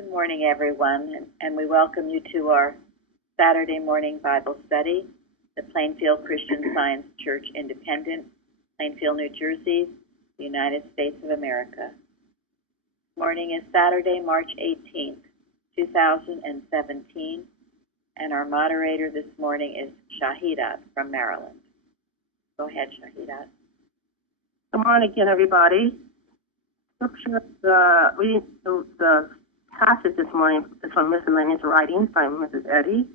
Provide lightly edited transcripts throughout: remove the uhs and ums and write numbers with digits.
Good morning, everyone, and we welcome you to our Saturday morning Bible study, the Plainfield Christian Science Church Independent, Plainfield, New Jersey, the United States of America. This morning is Saturday, March 18th, 2017, and our moderator this morning is Shahidat from Maryland. Go ahead, Shahidat. Good morning again, everybody. Scripture, reading the passage this morning is from Miscellaneous Writings by Mrs. Eddy.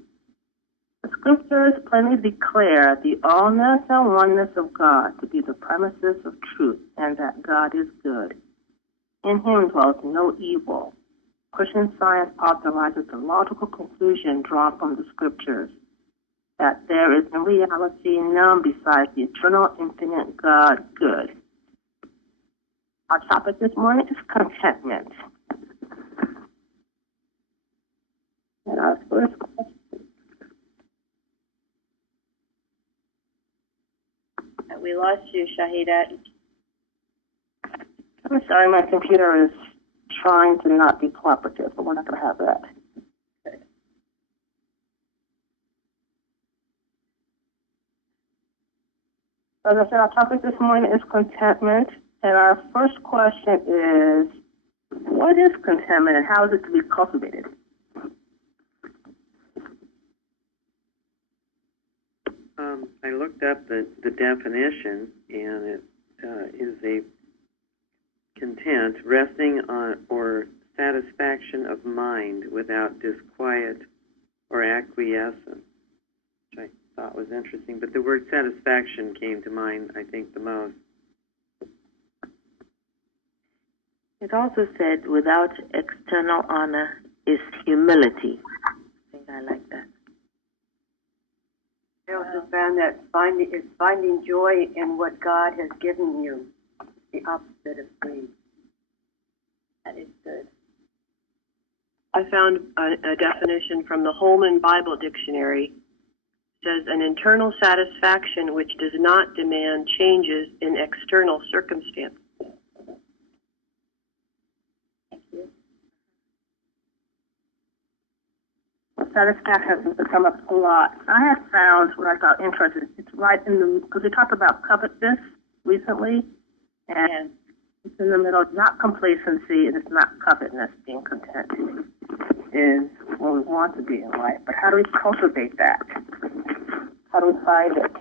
The Scriptures plainly declare the allness and oneness of God to be the premises of truth, and that God is good. In Him dwells no evil. Christian Science authorizes the logical conclusion drawn from the Scriptures, that there is in reality none besides the eternal, infinite God good. Our topic this morning is contentment. And our first question. We lost you, Shahidat. I'm sorry, my computer is trying to not be cooperative, but we're not going to have that. Good. As I said, our topic this morning is contentment. And our first question is, what is contentment and how is it to be cultivated? I looked up the definition, and it is a content, resting on or satisfaction of mind without disquiet or acquiescence, which I thought was interesting. But the word satisfaction came to mind, I think, the most. It also said, without external honor is humility. I think I like that. I also found that it's finding joy in what God has given you, the opposite of greed. That is good. I found a definition from the Holman Bible Dictionary. It says, an internal satisfaction which does not demand changes in external circumstances. Satisfaction has come up a lot. I have found what I thought interesting. It's right in the, because we talked about covetousness recently, and it's in the middle. It's not complacency, and it's not covetousness. Being content is what we want to be in life. But how do we cultivate that? How do we find it?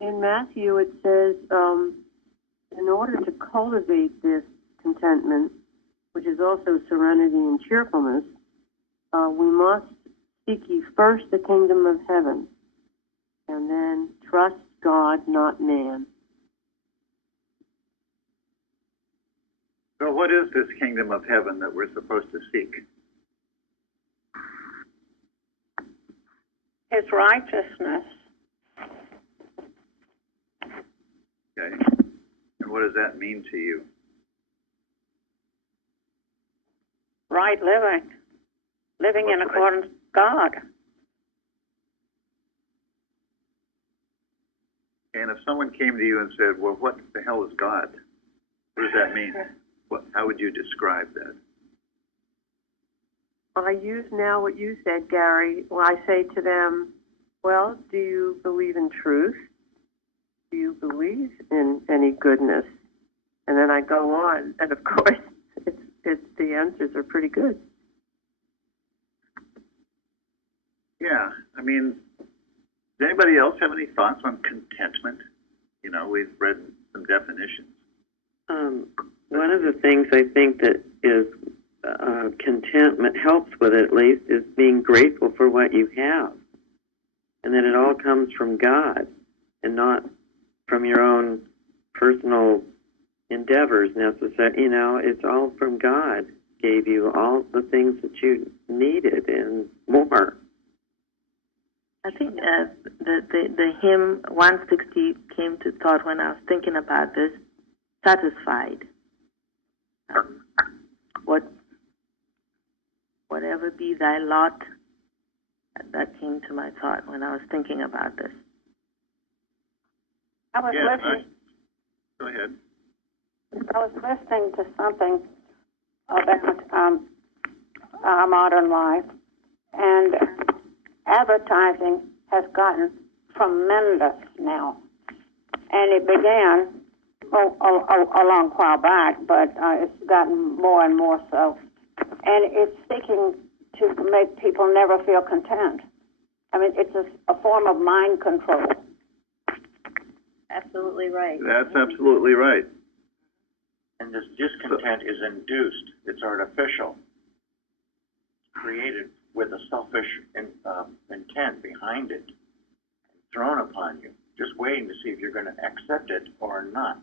In Matthew, it says, in order to cultivate this contentment, which is also serenity and cheerfulness, we must seek ye first the kingdom of heaven, and then trust God, not man. So what is this kingdom of heaven that we're supposed to seek? His righteousness. Okay. And what does that mean to you? Right living in accordance with God. And if someone came to you and said, well, what the hell is God? What does that mean? How would you describe that? Well, I use now what you said, Gary. Well, I say to them, well, do you believe in truth? Do you believe in any goodness? And then I go on, and of course, the answers are pretty good. Yeah, I mean, does anybody else have any thoughts on contentment? You know, we've read some definitions. One of the things I think that is contentment helps with it, at least, is being grateful for what you have. And that it all comes from God and not from your own personal endeavors necessarily. You know, it's all from God. Gave you all the things that you needed and more. I think the hymn 160 came to thought when I was thinking about this. Satisfied. Whatever be thy lot, that came to my thought when I was thinking about this. I was listening. Go ahead. I was listening to something back um, our modern life, and advertising has gotten tremendous now. And it began a long while back, but it's gotten more and more so. And it's seeking to make people never feel content. I mean, it's a form of mind control. Absolutely right. That's absolutely right. And this discontent is induced. It's artificial. It's created with a selfish intent behind it, thrown upon you, just waiting to see if you're going to accept it or not.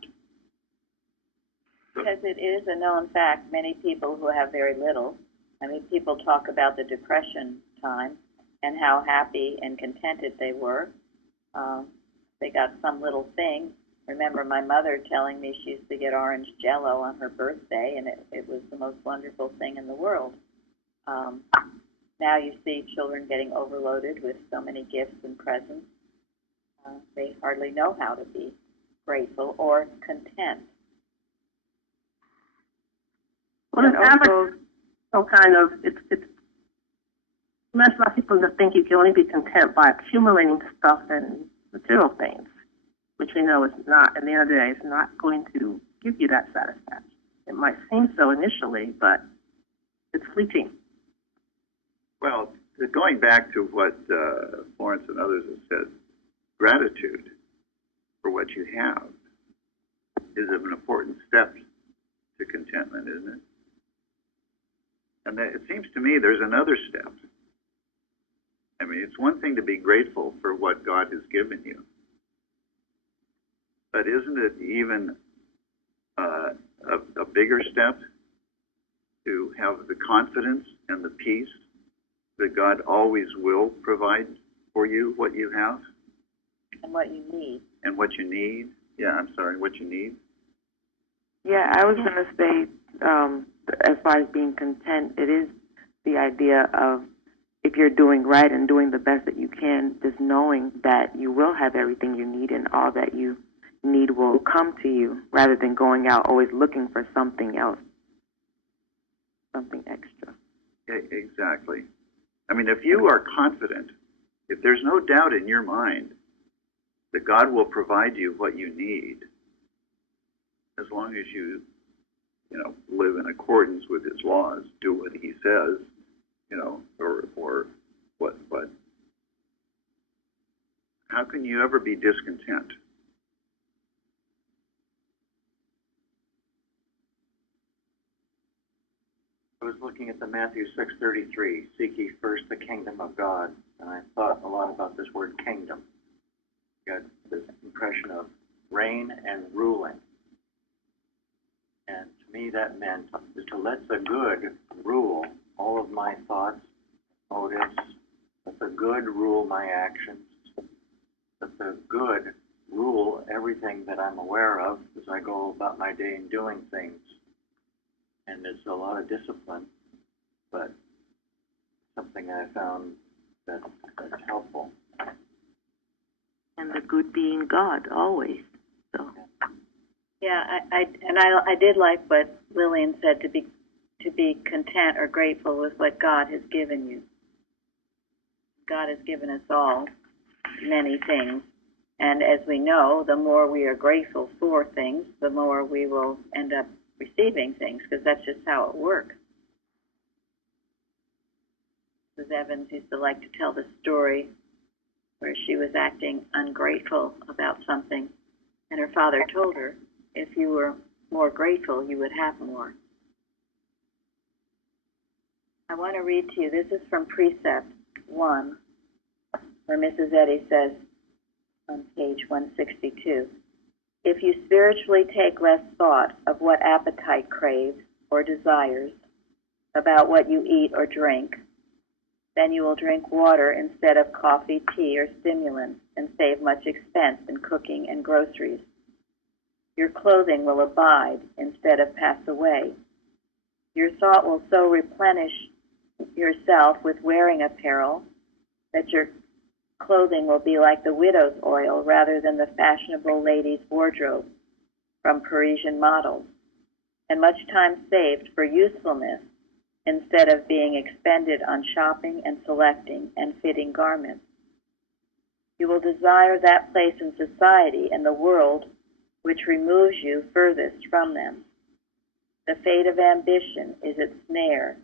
Because it is a known fact, many people who have very little, I mean, people talk about the Depression time and how happy and contented they were. They got some little thing. Remember my mother telling me she used to get orange Jell-O on her birthday, and it was the most wonderful thing in the world. Now you see children getting overloaded with so many gifts and presents. They hardly know how to be grateful or content. Well, it's also some kind of, it's a lot of people just think you can only be content by accumulating stuff and material things, which we know is not, at the end of the day, is not going to give you that satisfaction. It might seem so initially, but it's fleeting. Well, going back to what Florence and others have said, gratitude for what you have is an important step to contentment, isn't it? And it seems to me there's another step. I mean, it's one thing to be grateful for what God has given you, but isn't it even a bigger step to have the confidence and the peace that God always will provide for you what you have? And what you need. And what you need. Yeah, I'm sorry, what you need. Yeah, I was going to say, as far as being content, it is the idea of if you're doing right and doing the best that you can, just knowing that you will have everything you need and all that you need will come to you, rather than going out always looking for something else, something extra. Exactly. I mean, if you are confident, if there's no doubt in your mind that God will provide you what you need, as long as you live in accordance with His laws, do what He says, or what. How can you ever be discontent? I was looking at the Matthew 6:33, seek ye first the kingdom of God, and I thought a lot about this word kingdom. I got this impression of reign and ruling. And to me that meant is to let the good rule all of my thoughts, motives, let the good rule my actions, let the good rule everything that I'm aware of as I go about my day and doing things. And it's a lot of discipline, but something I found that's helpful. And the good being God, always. So. Yeah, I did like what Lillian said, to be content or grateful with what God has given you. God has given us all many things, and as we know, the more we are grateful for things, the more we will end up receiving things, because that's just how it works. Mrs. Evans used to like to tell the story where she was acting ungrateful about something, and her father told her, if you were more grateful, you would have more. I want to read to you, this is from Precept 1, where Mrs. Eddy says on page 162, if you spiritually take less thought of what appetite craves or desires, about what you eat or drink, then you will drink water instead of coffee, tea, or stimulants, and save much expense in cooking and groceries. Your clothing will abide instead of pass away. Your thought will so replenish yourself with wearing apparel that your clothing will be like the widow's oil rather than the fashionable lady's wardrobe from Parisian models, and much time saved for usefulness instead of being expended on shopping and selecting and fitting garments. You will desire that place in society and the world which removes you furthest from them. The fate of ambition is its snare.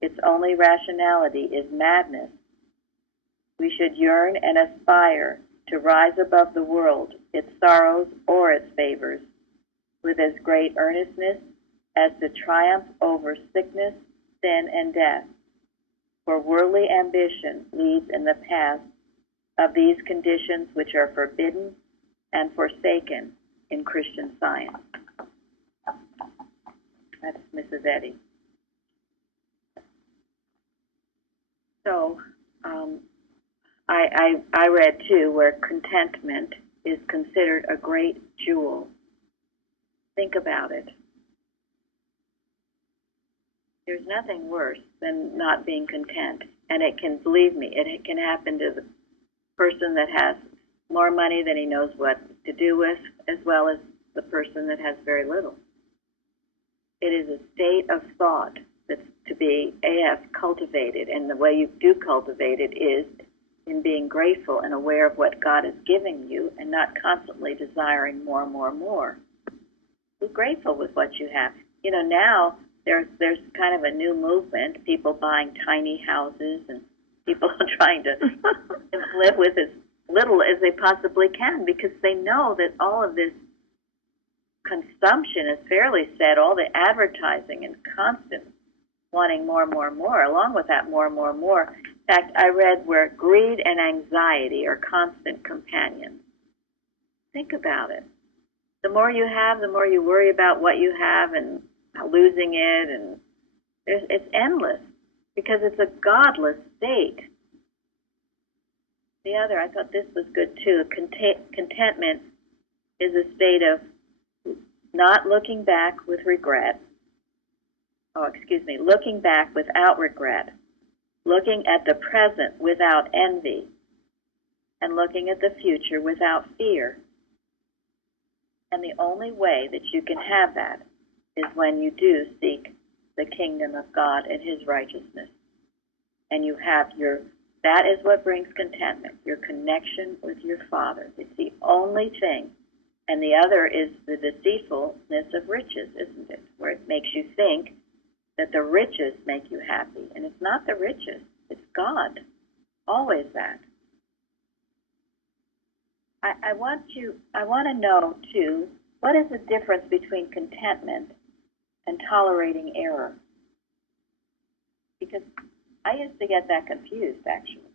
Its only rationality is madness. We should yearn and aspire to rise above the world, its sorrows or its favors, with as great earnestness as to triumph over sickness, sin, and death. For worldly ambition leads in the path of these conditions which are forbidden and forsaken in Christian Science. That's Mrs. Eddy. So, I read too where contentment is considered a great jewel. Think about it. There's nothing worse than not being content. And it can, believe me, it can happen to the person that has more money than he knows what to do with, as well as the person that has very little. It is a state of thought that's to be cultivated, and the way you do cultivate it is in being grateful and aware of what God is giving you and not constantly desiring more and more and more. Be grateful with what you have. You know, now there's kind of a new movement, people buying tiny houses and people trying to live with as little as they possibly can because they know that all of this consumption is fairly set, all the advertising and constant wanting more and more and more, along with that more and more and more. In fact, I read where greed and anxiety are constant companions. Think about it. The more you have, the more you worry about what you have and losing it, and it's endless because it's a godless state. The other, I thought this was good too. Contentment is a state of not looking back with regret. Looking back without regret, looking at the present without envy, and looking at the future without fear. And the only way that you can have that is when you do seek the kingdom of God and His righteousness. And you have that is what brings contentment, your connection with your Father. It's the only thing. And the other is the deceitfulness of riches, isn't it? Where it makes you think that the riches make you happy. And it's not the riches, it's God. Always that. I want to know, too, what is the difference between contentment and tolerating error? Because I used to get that confused, actually.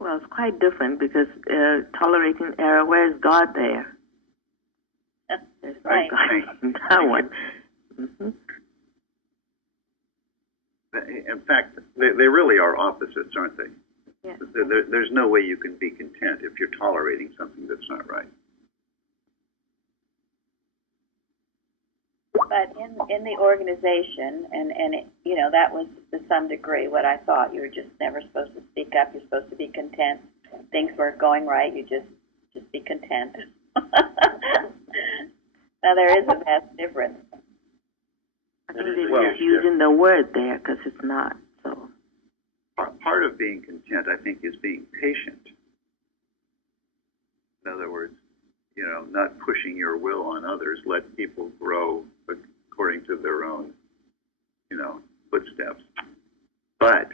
Well, it's quite different because tolerating error, where's God there? There's right. no God in that one. Mm-hmm. In fact, they really are opposites, aren't they? Yes. There's no way you can be content if you're tolerating something that's not right. But in the organization, and it, you know, that was to some degree what I thought. You were just never supposed to speak up. You're supposed to be content. Things weren't going right. You just be content. Now there is a vast difference. I think they're just using the word there because it's not. So part of being content, I think, is being patient. In other words, you know, not pushing your will on others. Let people grow according to their own, you know, footsteps. But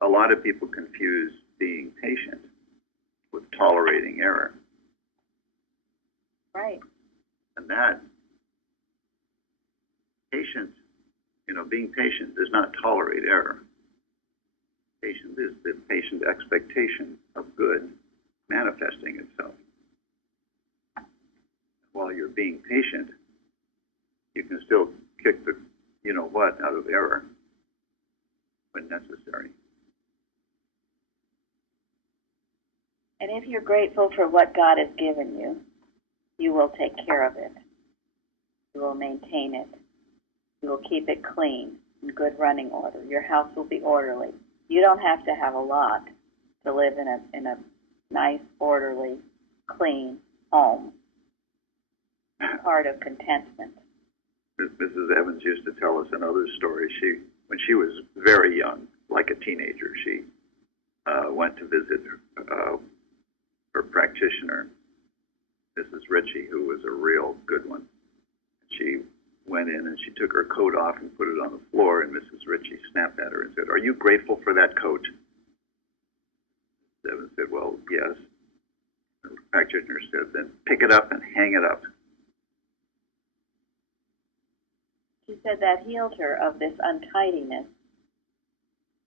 a lot of people confuse being patient with tolerating error. Right. And that patient, you know, being patient does not tolerate error. Patient is the patient expectation of good manifesting itself. While you're being patient, you can still kick the, you know what, out of error when necessary. And if you're grateful for what God has given you, you will take care of it. You will maintain it. You will keep it clean, in good running order. Your house will be orderly. You don't have to have a lot to live in a nice, orderly, clean home. Part of contentment. Mrs. Evans used to tell us another story. When she was very young, like a teenager, she went to visit her practitioner, Mrs. Ritchie, who was a real good one. She went in and she took her coat off and put it on the floor, and Mrs. Ritchie snapped at her and said, "Are you grateful for that coat?" Mrs. Evans said, "Well, yes." The practitioner said, "Then pick it up and hang it up." She said that healed her of this untidiness.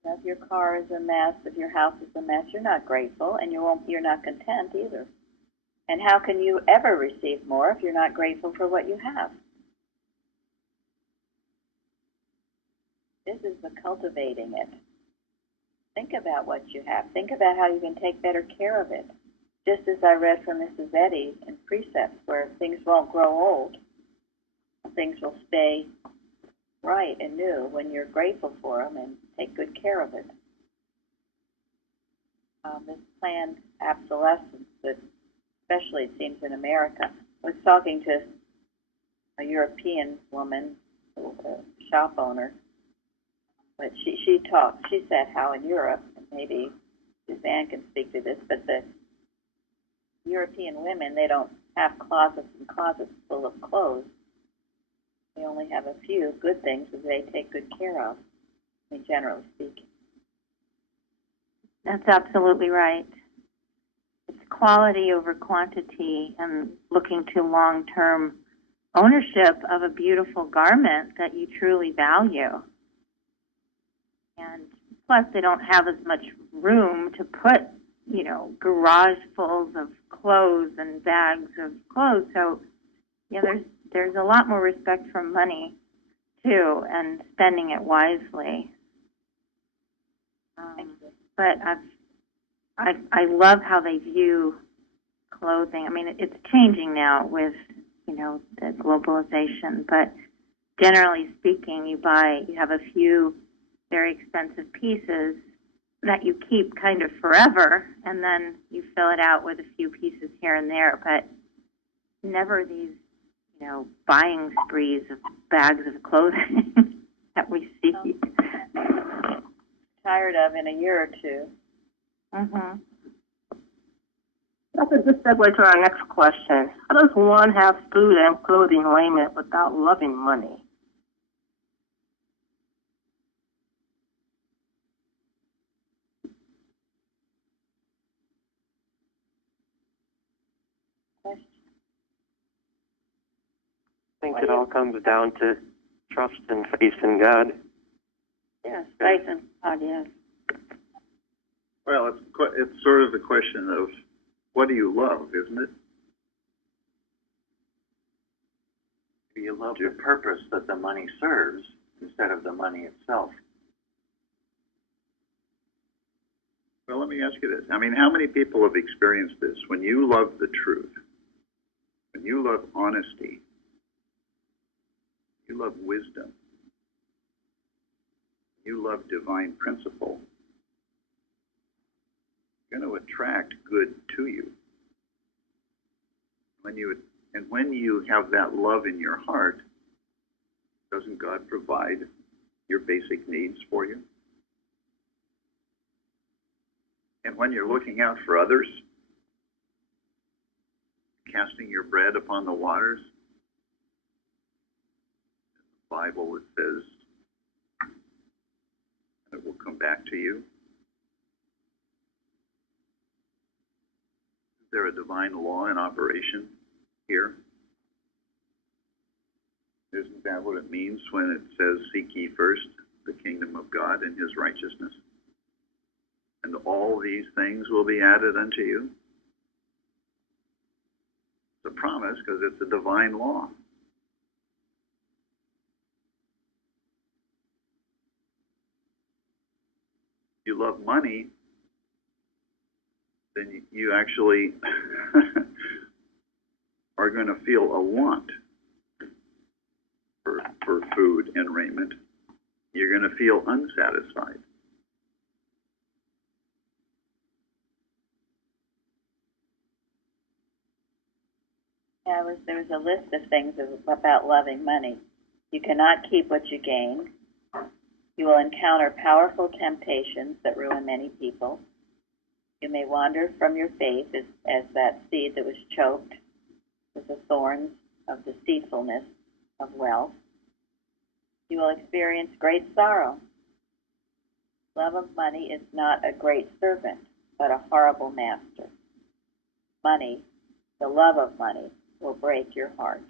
If your car is a mess, if your house is a mess, you're not grateful, and you're not content either. And how can you ever receive more if you're not grateful for what you have? This is the cultivating it. Think about what you have. Think about how you can take better care of it. Just as I read from Mrs. Eddy in Precepts, where things won't grow old, things will stay right and new when you're grateful for them and take good care of it. This planned obsolescence that, especially it seems in America, I was talking to a European woman, a shop owner, but she said how in Europe, and maybe Suzanne can speak to this, but the European women, they don't have closets and closets full of clothes. They only have a few good things that they take good care of, I mean, generally speaking. That's absolutely right. It's quality over quantity and looking to long-term ownership of a beautiful garment that you truly value. And plus, they don't have as much room to put, garage fulls of clothes and bags of clothes. So, there's a lot more respect for money, too, and spending it wisely. But I love how they view clothing. I mean, it's changing now with, the globalization. But generally speaking, you have a few very expensive pieces that you keep kind of forever, and then you fill it out with a few pieces here and there. But never these, buying sprees of bags of clothing that we see. Tired of in a year or two. Mm-hmm. That's a good segue to our next question. How does one have food and clothing raiment without loving money? I think it all comes down to trust and faith in God. Yes, faith in God, yes. Well, it's sort of the question of what do you love, isn't it? You love the purpose that the money serves instead of the money itself. Well, let me ask you this. I mean, how many people have experienced this? When you love the truth, when you love honesty, you love wisdom, you love divine principle, you're going to attract good to you. When you have that love in your heart, doesn't God provide your basic needs for you? And when you're looking out for others, casting your bread upon the waters, the Bible, it says it will come back to you. Is there a divine law in operation here? Isn't that what it means when it says, "Seek ye first the kingdom of God and his righteousness, and all these things will be added unto you"? It's a promise because it's a divine law. If you love money, then you actually are going to feel a want for food and raiment. You're going to feel unsatisfied. Yeah, there was a list of things about loving money. You cannot keep what you gain. You will encounter powerful temptations that ruin many people. You may wander from your faith as that seed that was choked with the thorns of deceitfulness of wealth. You will experience great sorrow. Love of money is not a great servant, but a horrible master. Money, the love of money, will break your heart.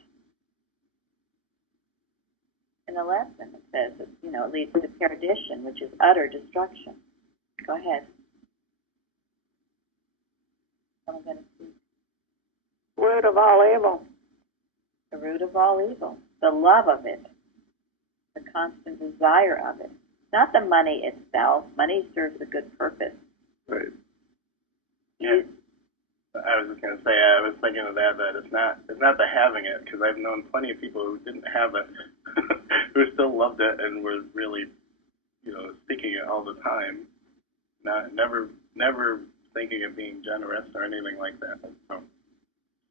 In the lesson, it says that, it leads to perdition, which is utter destruction. Go ahead. Someone going to speak? Root of all evil. The root of all evil. The love of it. The constant desire of it. Not the money itself. Money serves a good purpose. Right. Yeah. I was just going to say, I was thinking of that it's not the having it, because I've known plenty of people who didn't have it, who still loved it and were really, seeking it all the time, never thinking of being generous or anything like that. So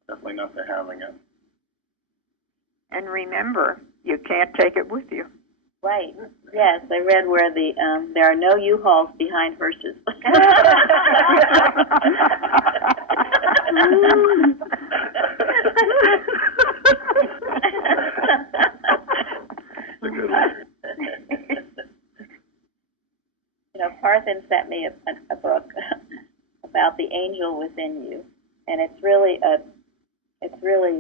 definitely not the having it. And remember, you can't take it with you. Right. Yes, I read where there are no U-Hauls behind hearses. Parthen sent me a book about the angel within you, and it's really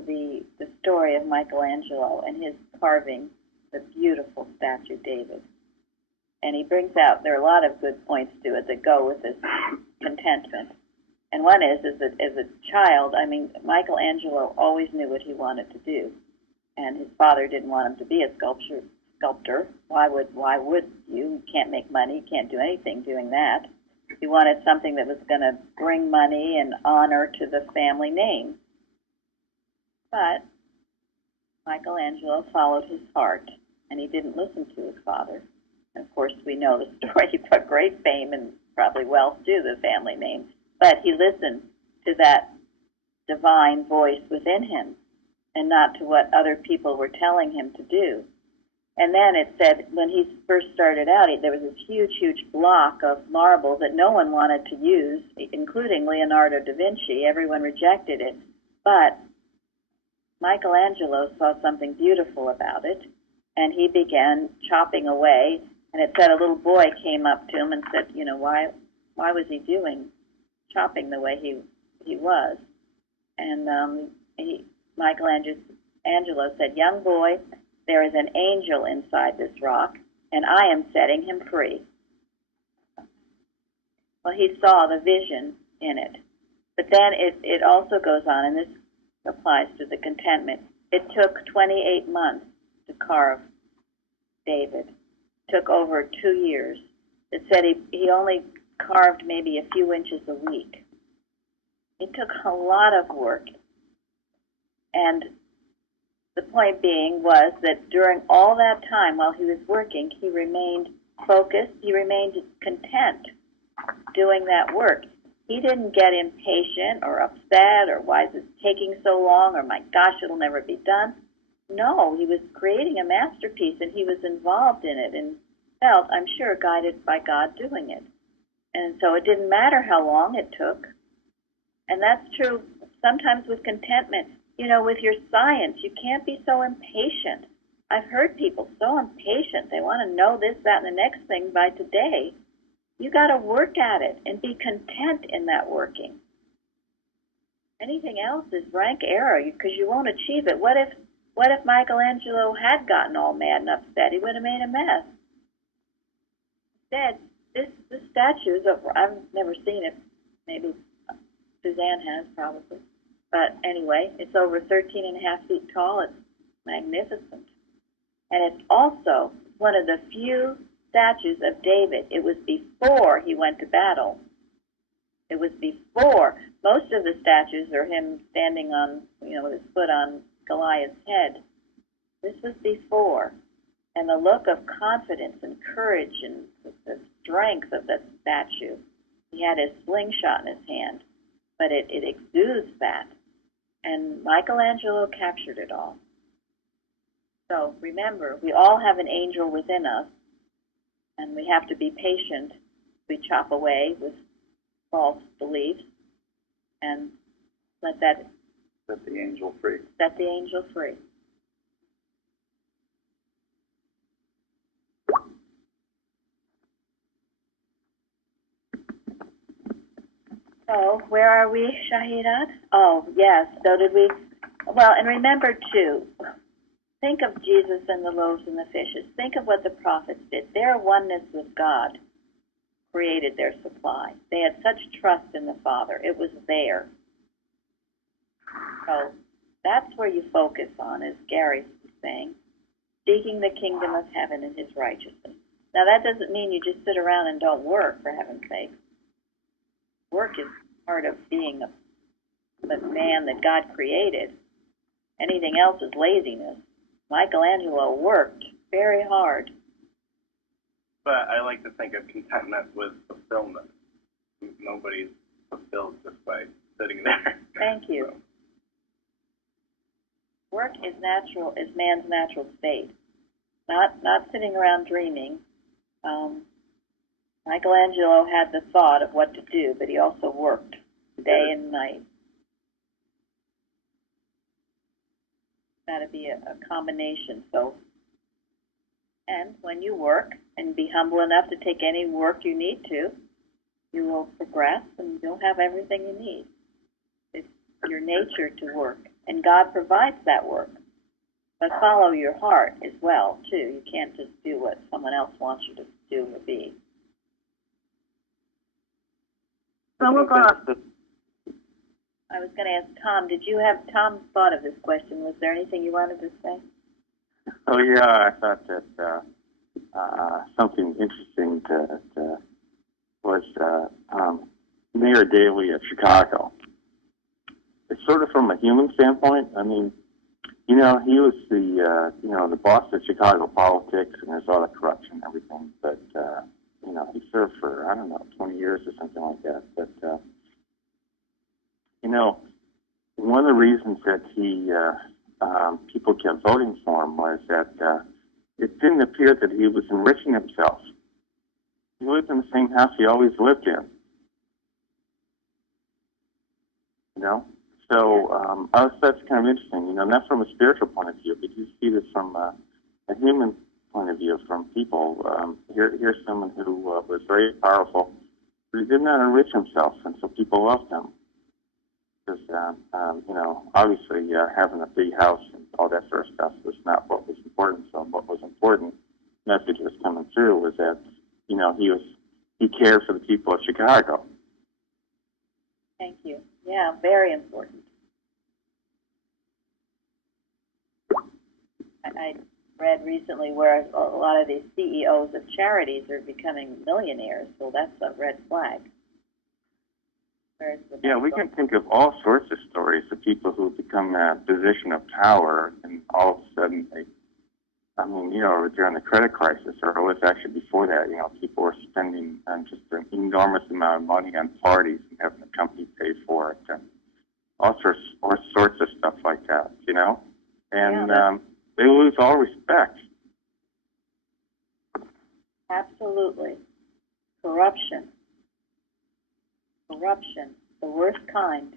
the story of Michelangelo and his carving the beautiful statue David. And he brings out, there are a lot of good points to it that go with this contentment. And one is that as a child, Michelangelo always knew what he wanted to do. And his father didn't want him to be a sculptor. Why would you? You can't make money, you can't do anything doing that. He wanted something that was going to bring money and honor to the family name. But Michelangelo followed his heart, and he didn't listen to his father. And of course, we know the story. He brought great fame and probably wealth to the family name. But he listened to that divine voice within him and not to what other people were telling him to do. And then it said when he first started out, there was this huge, huge block of marble that no one wanted to use, including Leonardo da Vinci. Everyone rejected it. But Michelangelo saw something beautiful about it, and he began chopping away. And it said a little boy came up to him and said, why was he chopping the way he was? And Michelangelo said, "Young boy, there is an angel inside this rock, and I am setting him free." Well, he saw the vision in it. But then it also goes on, and this applies to the contentment. It took 28 months to carve David. It took over 2 years. It said he only carved maybe a few inches a week. It took a lot of work. And the point being was that during all that time while he was working, he remained focused, he remained content doing that work. He didn't get impatient or upset or why is this taking so long or my gosh, it'll never be done. No, he was creating a masterpiece and he was involved in it and felt, I'm sure, guided by God doing it. And so it didn't matter how long it took. And that's true sometimes with contentment. With your science, you can't be so impatient. I've heard people so impatient. They want to know this, that, and the next thing by today. You got to work at it and be content in that working. Anything else is rank error because you won't achieve it. What if Michelangelo had gotten all mad and upset? He would have made a mess. Instead, this statue is over. I've never seen it. Maybe Suzanne has probably. But anyway, it's over 13 and a half feet tall. It's magnificent. And it's also one of the few statues of David. It was before he went to battle. It was before. Most of the statues are him standing on, with his foot on Goliath's head. This was before. And the look of confidence and courage and the strength of the statue. He had his slingshot in his hand, but it exudes that. And Michelangelo captured it all. So remember, we all have an angel within us, and we have to be patient. We chop away with false beliefs and let that Set the angel free. set the angel free. So, where are we, Shahidat? Oh, yes. So did we? Well, and remember, too, think of Jesus and the loaves and the fishes. Think of what the prophets did. Their oneness with God created their supply. They had such trust in the Father. It was there. So that's where you focus on, as Gary was saying, seeking the kingdom of heaven and his righteousness. Now, that doesn't mean you just sit around and don't work, for heaven's sake. Work is part of being the man that God created. Anything else is laziness. Michelangelo worked very hard. But I like to think of contentment with fulfillment. Nobody's fulfilled just by sitting there. Thank you. So, Work is natural, is man's natural state. Not sitting around dreaming. Michelangelo had the thought of what to do, but he also worked day and night. Got to be a combination. So, and when you work and be humble enough to take any work you need to, you will progress and you'll have everything you need. It's your nature to work, and God provides that work. But follow your heart as well, too. You can't just do what someone else wants you to do or be. So we're going to, I was going to ask Tom, Tom thought of this question. Was there anything you wanted to say? Oh, yeah, I thought that something interesting was Mayor Daley of Chicago. It's sort of from a human standpoint. I mean, he was the boss of Chicago politics, and there's all the corruption and everything. But, he served for, 20 years or something like that. But, one of the reasons that people kept voting for him was that it didn't appear that he was enriching himself. He lived in the same house he always lived in. So that's kind of interesting, not from a spiritual point of view, but you see this from a human point of view, from people. Here's someone who was very powerful, but he did not enrich himself, and so people loved him. Because, obviously having a big house and all that sort of stuff was not what was important. So what was important, message was coming through, was that, he cared for the people of Chicago. Thank you. Yeah, very important. I read recently where a lot of these CEOs of charities are becoming millionaires, so that's a red flag. Yeah, we can think of all sorts of stories of people who become a position of power, and all of a sudden during the credit crisis, or it was actually before that, people were spending just an enormous amount of money on parties and having the company pay for it, and all sorts of stuff like that, and they lose all respect. Absolutely. Corruption, the worst kind.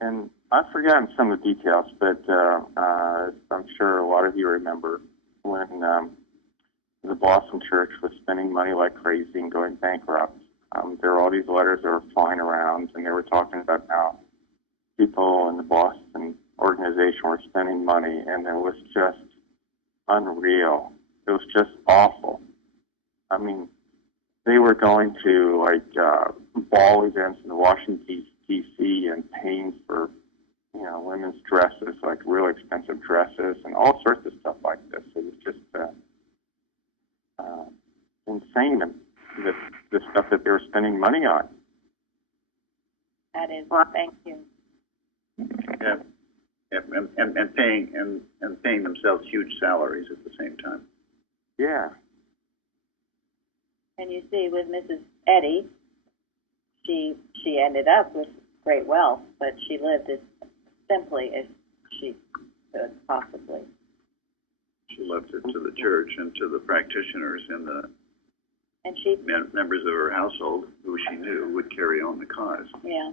And I've forgotten some of the details, but I'm sure a lot of you remember when the Boston church was spending money like crazy and going bankrupt. There were all these letters that were flying around, and they were talking about how people in the Boston organization were spending money, and it was just unreal. It was just awful. I mean, they were going to ball events in Washington D.C. and paying for women's dresses, like real expensive dresses, and all sorts of stuff like this. It was just insane, the stuff that they were spending money on. That is. Thank you. Yeah, and paying themselves huge salaries at the same time. Yeah. And you see, with Mrs. Eddy, she ended up with great wealth, but she lived as simply as she could possibly. She left it to the church and to the practitioners and the And she, members of her household who she knew would carry on the cause. yeah.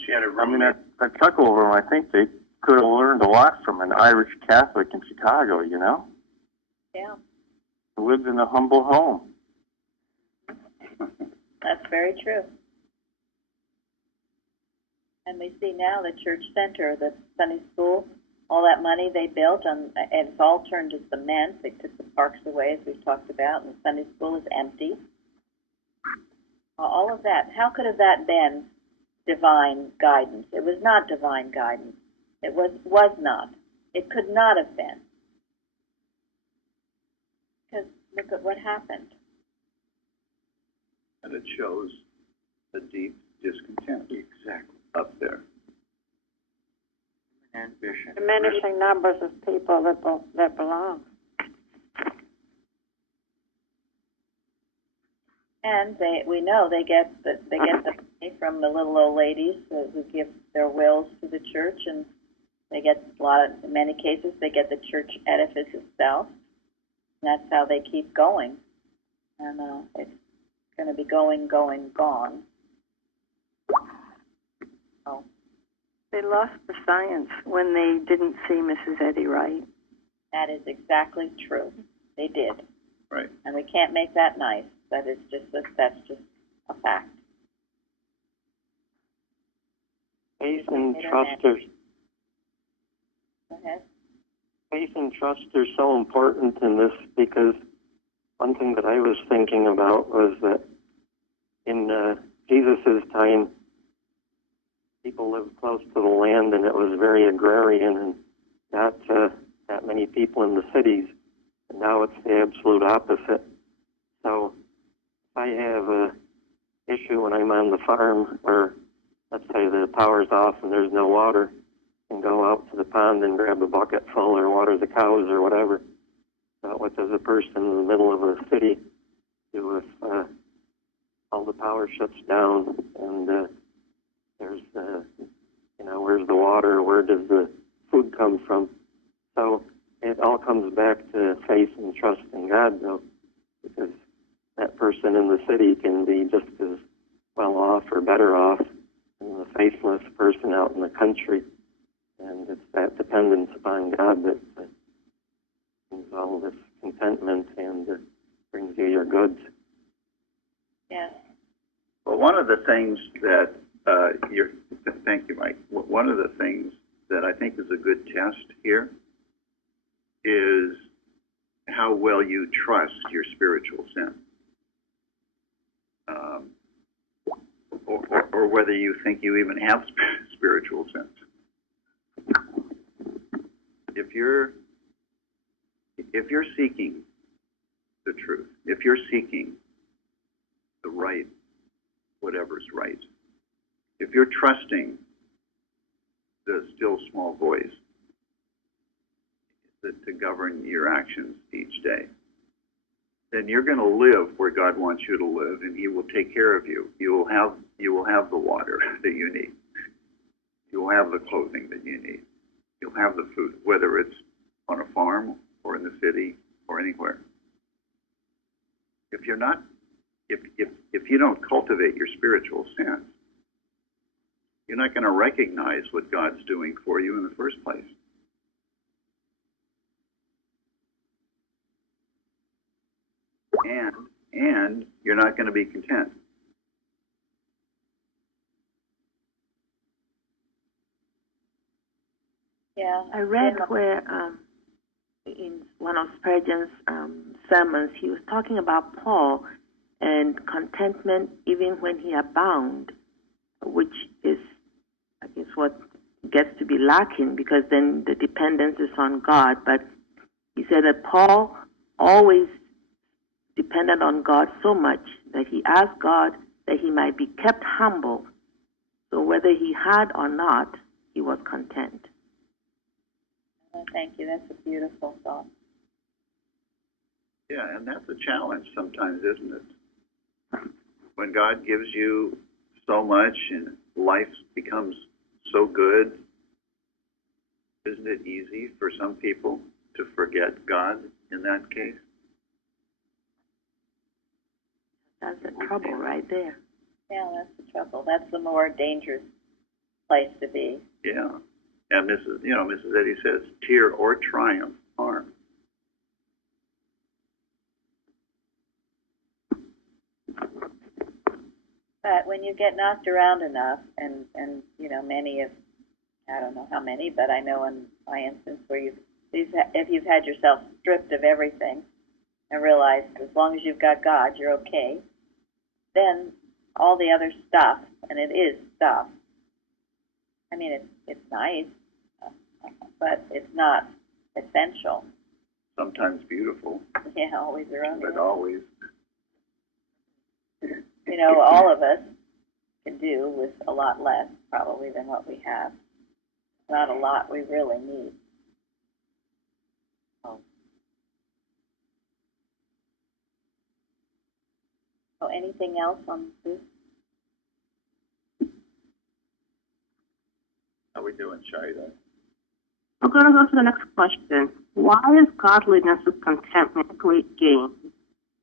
She had a I mean, roommate. that couple of them, I think they could have learned a lot from an Irish Catholic in Chicago, you know, Yeah, who lived in a humble home. that's very true. And we see now the church center, the Sunday school, all that money they built, and it's all turned to cement. They took the parks away, as we've talked about, and the Sunday school is empty. All of that, how could have that been divine guidance? It was not divine guidance. It was not. It could not have been. Because look at what happened. And it shows a deep discontent. Exactly. Up there. Ambition. Diminishing numbers of people that belong. And we know they get the money from the little old ladies who give their wills to the church, and they get in many cases they get the church edifice itself. And that's how they keep going, and it's going to be gone. Oh, They lost the science when they didn't see Mrs. Eddy right. that is exactly true. They did, Right. and we can't make that nice. That is that's just a fact. Faith and trust are Go ahead. faith and trust are so important in this, because one thing that I was thinking about was that in Jesus' time, people lived close to the land, and it was very agrarian, and not that many people in the cities. And now it's the absolute opposite. So if I have a issue when I'm on the farm, or let's say the power's off and there's no water, and go out to the pond and grab a bucket full or water the cows or whatever. What does a person in the middle of a city do if all the power shuts down and there's where's the water? Where does the food come from? So it all comes back to faith and trust in God, though, because that person in the city can be just as well off or better off than the faithless person out in the country. And it's that dependence upon God that brings all this contentment and brings you your goods. Yes. Well, one of the things that thank you, Mike. One of the things that I think is a good test here is how well you trust your spiritual sense, or whether you think you even have spiritual sense. If you're seeking the truth, if you're seeking the right, whatever's right, if you're trusting the still small voice to govern your actions each day, then you're going to live where God wants you to live, and He will take care of you. You will have the water that you need. You will have the clothing that you need. You'll have the food, whether it's on a farm or in the city or anywhere. If you don't cultivate your spiritual sense, you're not going to recognize what God's doing for you in the first place. And you're not going to be content. Yeah. I read where in one of Spurgeon's sermons, he was talking about Paul and contentment even when he abound, which is, I guess, what gets to be lacking, because then the dependence is on God. But he said that Paul always depended on God so much that he asked God that he might be kept humble. So whether he had or not, he was content. Oh, thank you. That's a beautiful thought. Yeah, and that's a challenge sometimes, isn't it? When God gives you so much and life becomes so good, isn't it easy for some people to forget God in that case? That's the trouble right there. Yeah, that's the trouble. That's the more dangerous place to be. Yeah. And Mrs. Eddy says, tear or triumph, harm. But when you get knocked around enough, and many of, I don't know how many, but I know in my instance where if you've had yourself stripped of everything and realized as long as you've got God, you're okay, then all the other stuff, and it is stuff. I mean, it's nice, but it's not essential. Sometimes beautiful, Yeah, always around. but always. All of us can do with a lot less probably than what we have. Not a lot we really need. So anything else on this? How we doing, Shida? We're going to go to the next question. Why is godliness with contentment a great gain?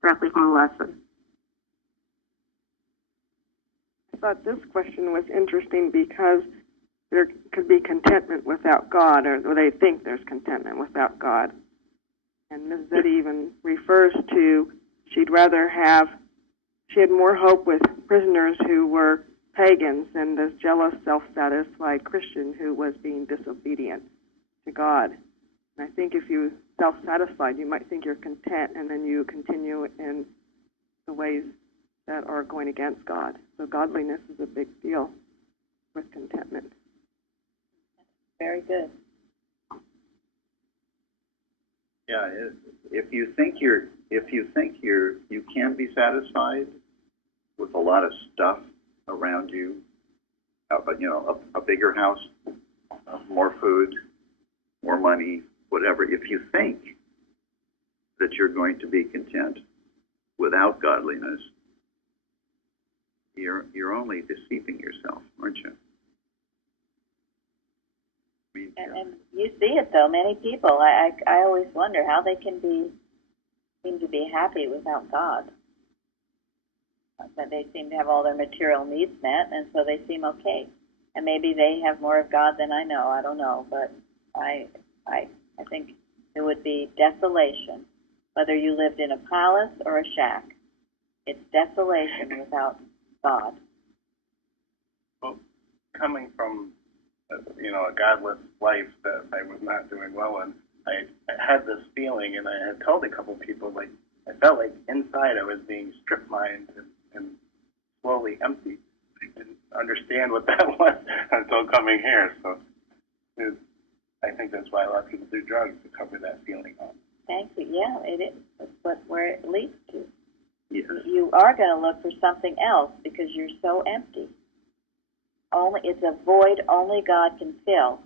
Directly from the lesson. I thought this question was interesting because there could be contentment without God, or they think there's contentment without God. And Ms. Zeddy even refers to she had more hope with prisoners who were pagans than this jealous, self-satisfied Christian who was being disobedient to God. And I think if you self-satisfied, you might think you're content, and then you continue in the ways that are going against God. So godliness is a big deal with contentment. Very good. Yeah, if you think you can be satisfied with a lot of stuff around you, a bigger house, more food, more money, whatever. If you think that you're going to be content without godliness, you're only deceiving yourself, aren't you? And you see it though. Many people, I always wonder how they can seem to be happy without God. But they seem to have all their material needs met, and so they seem okay. And maybe they have more of God than I know. I don't know, but I think it would be desolation, whether you lived in a palace or a shack. It's desolation without God. Well, coming from a godless life that I was not doing well in, I had this feeling, and I had told a couple people, like, I felt like inside I was being strip-mined and slowly empty. I didn't understand what that was until coming here. So I think that's why a lot of people do drugs, to cover that feeling up. Thank you. Yeah, it is. That's where it leads to. Yes. You are going to look for something else because you're so empty. It's a void only God can fill,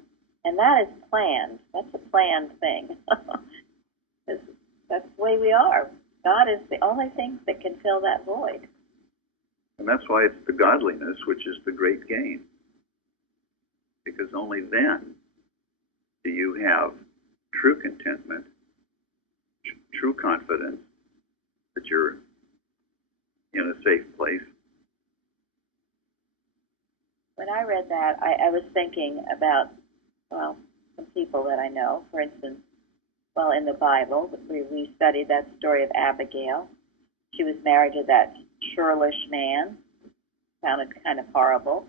and that is planned. That's a planned thing. That's the way we are. God is the only thing that can fill that void. And that's why it's the godliness which is the great gain. Because only then do you have true contentment, true confidence that you're in a safe place. When I read that, I was thinking about, some people that I know. For instance, in the Bible, we studied that story of Abigail. She was married to that churlish man. Sounded kind of horrible.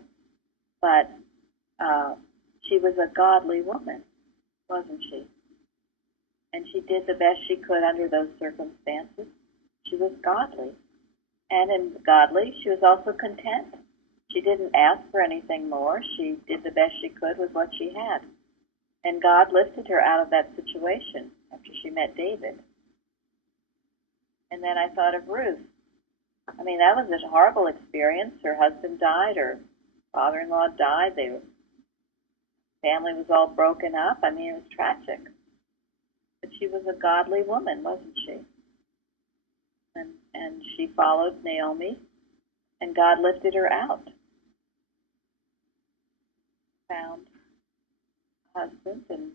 But she was a godly woman, wasn't she? And she did the best she could under those circumstances. She was godly. And in godly, she was also content. She didn't ask for anything more. She did the best she could with what she had. And God lifted her out of that situation after she met David. And then I thought of Ruth. I mean, that was a horrible experience. Her husband died, her father-in-law died. Family was all broken up. I mean, it was tragic. But she was a godly woman, wasn't she? And she followed Naomi, and God lifted her out. Found a husband, and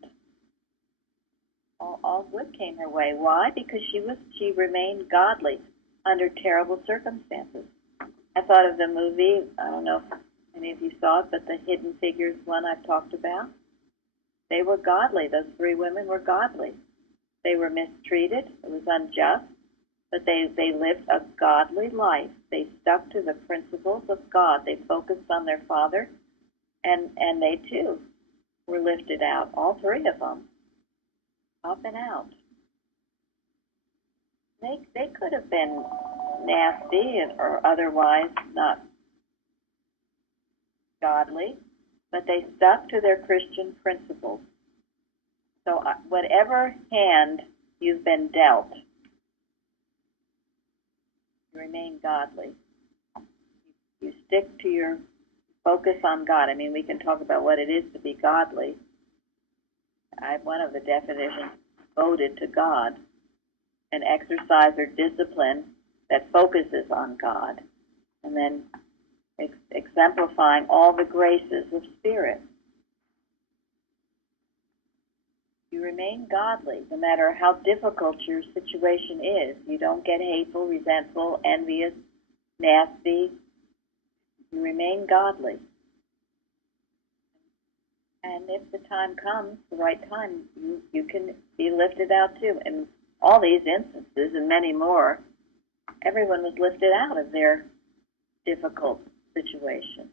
all good came her way. Why? Because she remained godly under terrible circumstances. I thought of the movie, I don't know if any of you saw it, but the Hidden Figures one I've talked about. They were godly. Those three women were godly. They were mistreated. It was unjust. But they lived a godly life. They stuck to the principles of God. They focused on their Father, and they too were lifted out, all three of them, up and out. They could have been nasty or otherwise not godly, but they stuck to their Christian principles. So whatever hand you've been dealt, you remain godly. You stick to your focus on God. I mean, we can talk about what it is to be godly. One of the definitions, devoted to God, an exercise or discipline that focuses on God, and then exemplifying all the graces of Spirit. You remain godly no matter how difficult your situation is. You don't get hateful, resentful, envious, nasty. You remain godly. And if the time comes, the right time, you can be lifted out too. In all these instances and many more, everyone was lifted out of their difficult situation.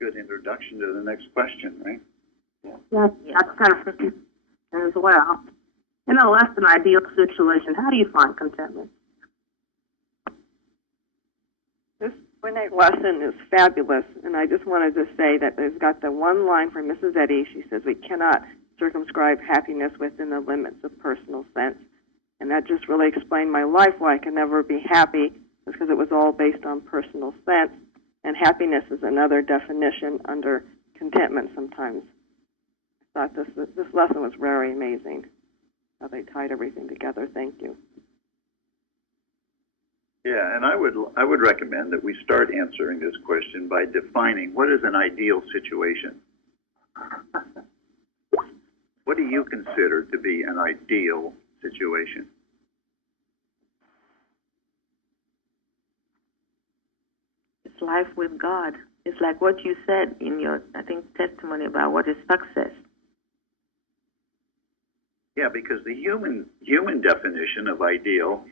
Good introduction to the next question, right? Yes, that's kind of as well. In a less than ideal situation, how do you find contentment? This Renee lesson is fabulous, and I just wanted to say that there's got the one line from Mrs. Eddy. She says we cannot circumscribe happiness within the limits of personal sense, and that just really explained my life, why I can never be happy, because it was all based on personal sense, and happiness is another definition under contentment sometimes. I thought this lesson was very amazing, how they tied everything together. Thank you. Yeah, and I would recommend that we start answering this question by defining what is an ideal situation. What do you consider to be an ideal situation? It's life with God. It's like what you said in your, I think, testimony about what is success. Yeah, because the human definition of ideal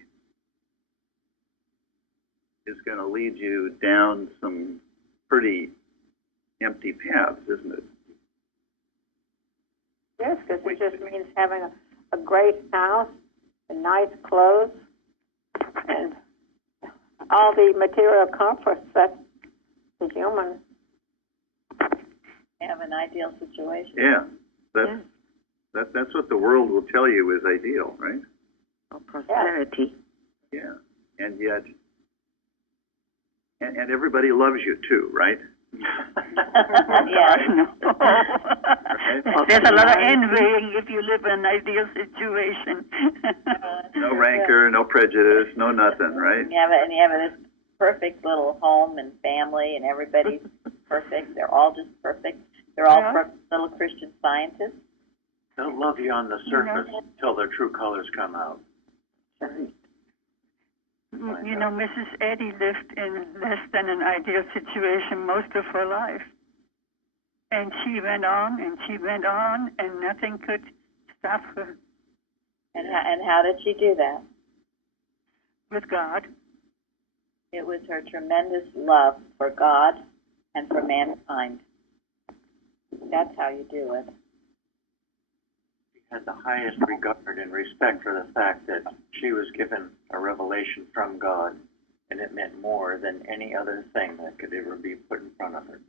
is going to lead you down some pretty empty paths, isn't it? Yes, because it just means having a great house, and nice clothes, and all the material comforts that the human Have an ideal situation. Yeah, that's what the world will tell you is ideal, right? Or prosperity. Yeah, and yet, and everybody loves you too, right? Yeah. There's a lot of envying if you live in an ideal situation. No rancor, no prejudice, no nothing, right? You have this perfect little home and family, and everybody's perfect. They're all just perfect. They're all perfect little Christian scientists. They'll love you on the surface till their true colors come out. You know, Mrs. Eddy lived in less than an ideal situation most of her life. And she went on, and she went on, and nothing could stop her. And how did she do that? With God. It was her tremendous love for God and for mankind. That's how you do it. Had the highest regard and respect for the fact that she was given a revelation from God, and it meant more than any other thing that could ever be put in front of her.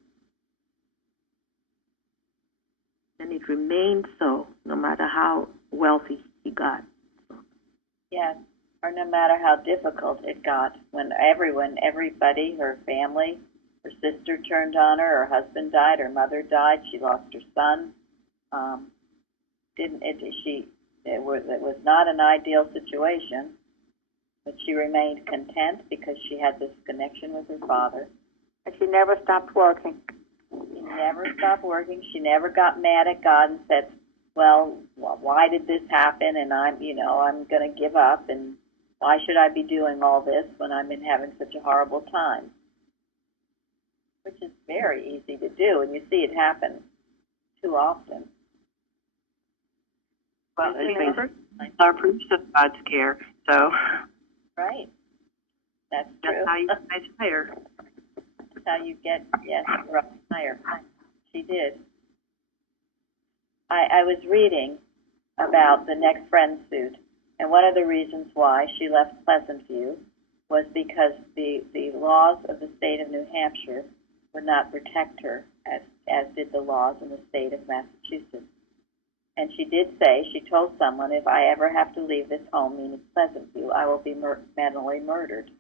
And it remained so, no matter how wealthy he got. Yes, or no matter how difficult it got. When everybody, her family, her sister turned on her, her husband died, her mother died, she lost her son. It was not an ideal situation, but she remained content because she had this connection with her Father. And she never stopped working. She never stopped working. She never got mad at God and said, well, why did this happen? And I'm going to give up. And why should I be doing all this when I'm having such a horrible time? Which is very easy to do, and you see it happen too often. Well, I think our proofs of God's care. So right, that's true. That's how you guys hire. That's how you get right hire. She did. I was reading about the next friend suit, and one of the reasons why she left Pleasant View was because the laws of the state of New Hampshire would not protect her as did the laws in the state of Massachusetts. And she did say, she told someone, if I ever have to leave this home, meaning Pleasant View, I will be mentally murdered.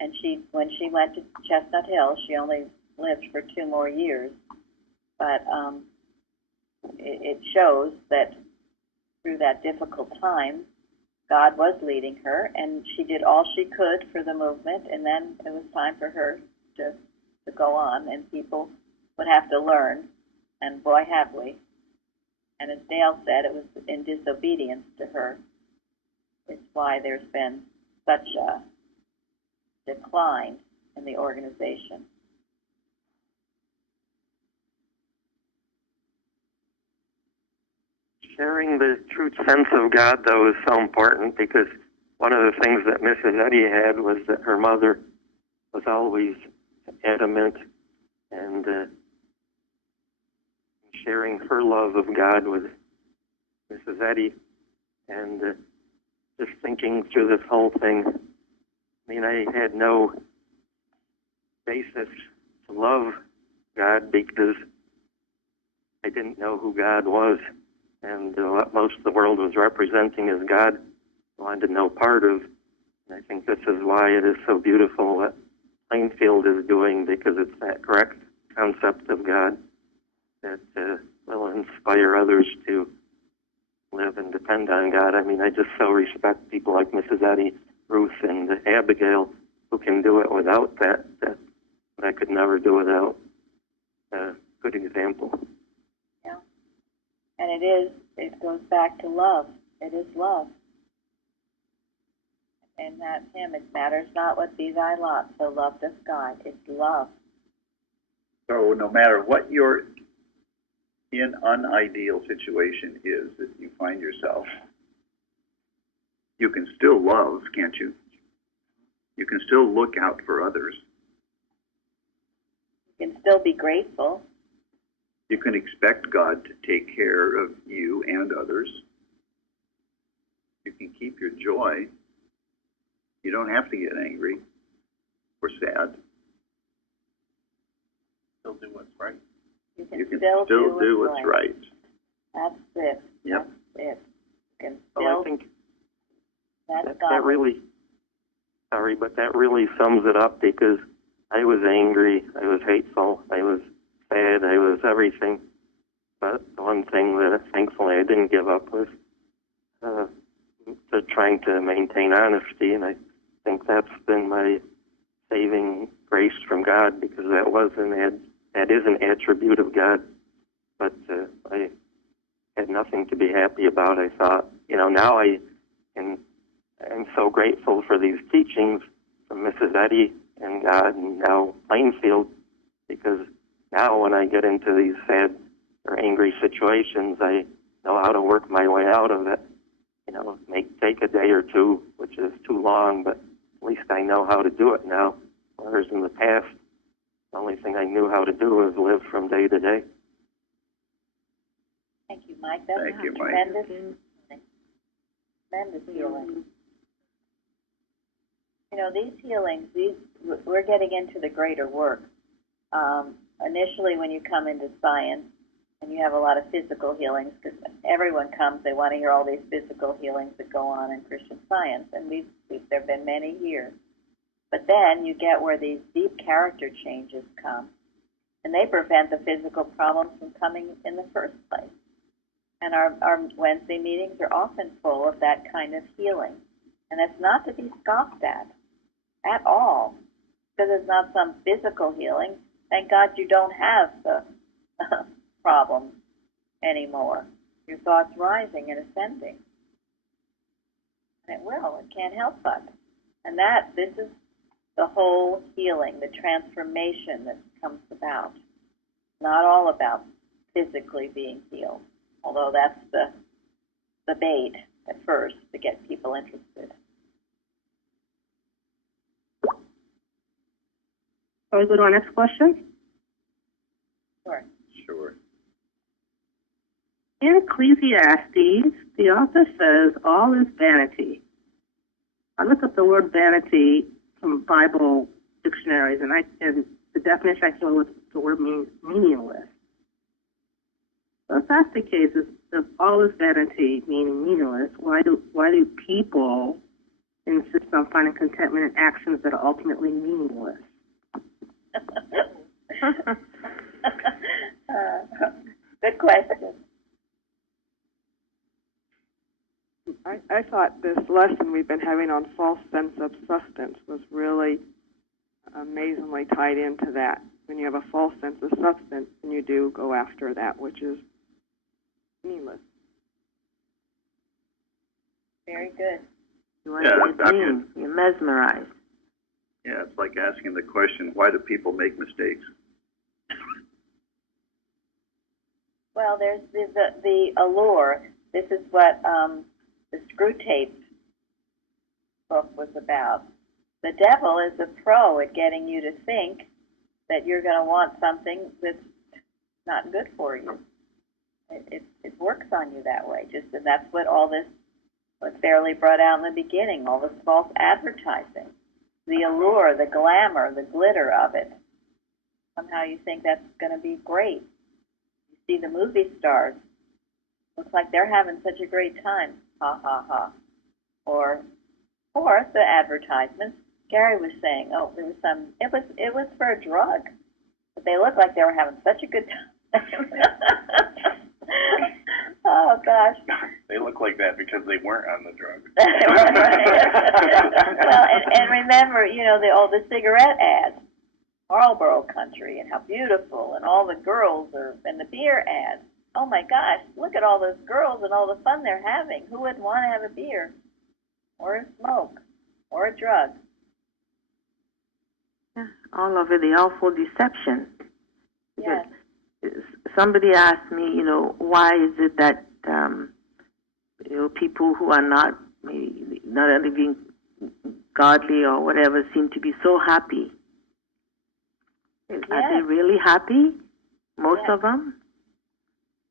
And when she went to Chestnut Hill, she only lived for 2 more years. But it shows that through that difficult time, God was leading her, and she did all she could for the movement, and then it was time for her to go on, and people would have to learn, and boy, have we. And as Dale said, it was in disobedience to her. It's why there's been such a decline in the organization. Sharing the true sense of God, though, is so important, because one of the things that Mrs. Eddy had was that her mother was always adamant and sharing her love of God with Mrs. Eddy, and just thinking through this whole thing. I mean, I had no basis to love God because I didn't know who God was, and what most of the world was representing as God, I wanted no part of. And I think this is why it is so beautiful what Plainfield is doing, because it's that correct concept of God that will inspire others to live and depend on God. I mean, I just so respect people like Mrs. Eddy, Ruth, and Abigail, who can do it without that I could never do without a good example. Yeah. And it goes back to love. It is love. And that hymn, it matters not what be thy lot, so loved us God. It's love. So no matter what your unideal situation is that you find yourself, you can still love, can't you? You can still look out for others. You can still be grateful. You can expect God to take care of you and others. You can keep your joy. You don't have to get angry or sad. Still do what's right. You can still do what's right. That's it. Yep. That's it. You can Well, I think that's that really, sorry, but that really sums it up, because I was angry, I was hateful, I was sad, I was everything. But the one thing that thankfully I didn't give up was trying to maintain honesty, and I think that's been my saving grace from God, because that is an attribute of God. But I had nothing to be happy about. I thought, now I'm so grateful for these teachings from Mrs. Eddy and God, and now Plainfield, because now when I get into these sad or angry situations, I know how to work my way out of it. Take a day or two, which is too long, but at least I know how to do it now. Whereas in the past, the only thing I knew how to do was live from day to day. Thank you, Mike. That's Thank you, Mike. Tremendous healing. These healings, we're getting into the greater work. Initially, when you come into science, and you have a lot of physical healings, because everyone comes, they want to hear all these physical healings that go on in Christian Science, and there have been many here. But then you get where these deep character changes come, and they prevent the physical problems from coming in the first place. And our Wednesday meetings are often full of that kind of healing. And it's not to be scoffed at all, because it's not some physical healing. Thank God you don't have the problems anymore. your thoughts rising and ascending. And it will. It can't help but. And this is the whole healing, the transformation that comes about. Not all about physically being healed, although that's the bait at first to get people interested. Shall we go to our next question? Sure. Sure. In Ecclesiastes, the author says, all is vanity. I looked up the word vanity from Bible dictionaries, and the definition I came up with, the word means meaningless. So if that's the case, if all is vanity, meaning meaningless, why do people insist on finding contentment in actions that are ultimately meaningless? Good question. I thought this lesson we've been having on false sense of substance was really amazingly tied into that. When you have a false sense of substance, and you do go after that which is meaningless. Very good. You want to dream. You're mesmerized. Yeah, it's like asking the question, why do people make mistakes? Well, there's the allure. This is what the Screw Tape book was about. The devil is a pro at getting you to think that you're going to want something that's not good for you. It works on you that way. And that's what all this was fairly brought out in the beginning, all this false advertising. The allure, the glamour, the glitter of it. Somehow you think that's going to be great. You see the movie stars. Looks like they're having such a great time. Ha, ha, ha. Or the advertisements. Gary was saying, there was it was for a drug. But they looked like they were having such a good time. Oh, gosh. They look like that because they weren't on the drug. Well, and remember, all the cigarette ads, Marlboro Country, and how beautiful, and all the girls and the beer ads. Oh my gosh, look at all those girls and all the fun they're having. Who wouldn't want to have a beer, or a smoke, or a drug? Yeah, all of it, the awful deception. Yes. Somebody asked me, why is it that people who are not living godly or whatever seem to be so happy? Yes. Are they really happy? Most of them?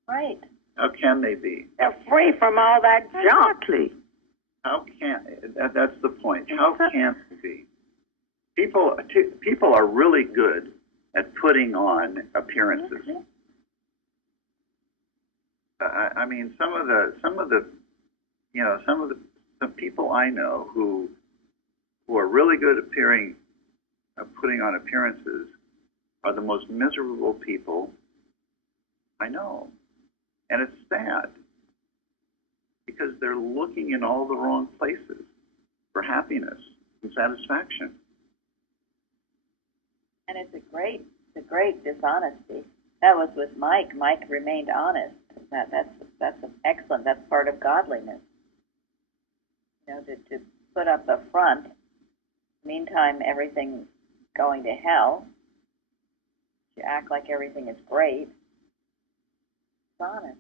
Right. How can they be? They're free from all that junk. Exactly. How can, that's the point. How can they be? People are really good at putting on appearances. I mean, some of the people I know who are really good at putting on appearances are the most miserable people I know, and it's sad because they're looking in all the wrong places for happiness and satisfaction. And it's a great dishonesty. That was with Mike. Mike remained honest. That's excellent. That's part of godliness. To put up a front. Meantime, everything's going to hell. You act like everything is great. It's honest.